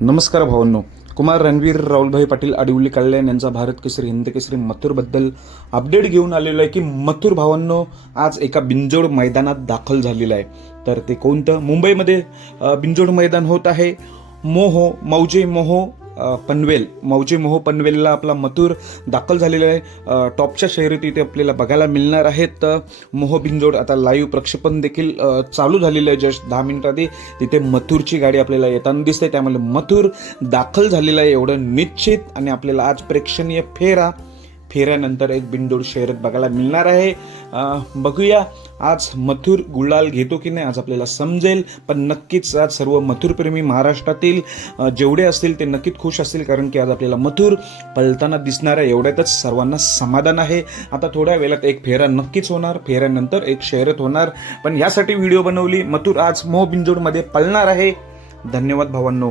नमस्कार भावांनो. कुमार रणवीर राहुलभाई पाटील आडिवली कल्याण यांचा भारत केसरी हिंद केसरी मथुरबद्दल अपडेट घेऊन आलेलो आहे की मथुर भावांनो आज एका बिंजोड मैदानात दाखल झालेला आहे. तर ते कोणतं? मुंबईमध्ये बिंजोड मैदान होत आहे. मौजे मोहो पनवेलला आपला मथुर दाखल झालेला आहे. टॉपच्या शर्यती इथे आपल्याला बघायला मिळणार आहेत. मोहो बिंजोड आता लाईव्ह प्रक्षेपण देखील चालू झालेलं आहे. जस्ट 10 मिनिटांआधी तिथे मथुरची गाडी आपल्याला येताना दिसते. त्यामुळे मथुर दाखल झालेला आहे एवढं निश्चित. आणि आपल्याला आज प्रेक्षणीय फेऱ्यानंतर एक बिनजोड शर्यत बघायला मिळणार आहे. बघूया आज मथुर गुलाल घेतो की नाही आज आपल्याला समजेल. पण नक्कीच आज सर्व मथुरप्रेमी महाराष्ट्रातील जेवढे असतील ते नक्कीच खुश असतील, कारण की आज आपल्याला मथुर पळताना दिसणार आहे. एवढ्यातच सर्वांना समाधान आहे. आता थोड्या वेळात एक फेरा नक्कीच होणार, फेऱ्यानंतर एक शर्यत होणार. पण यासाठी व्हिडिओ बनवली. मथुर आज मोह बिंजोडमध्ये पळणार आहे. धन्यवाद भावांनो.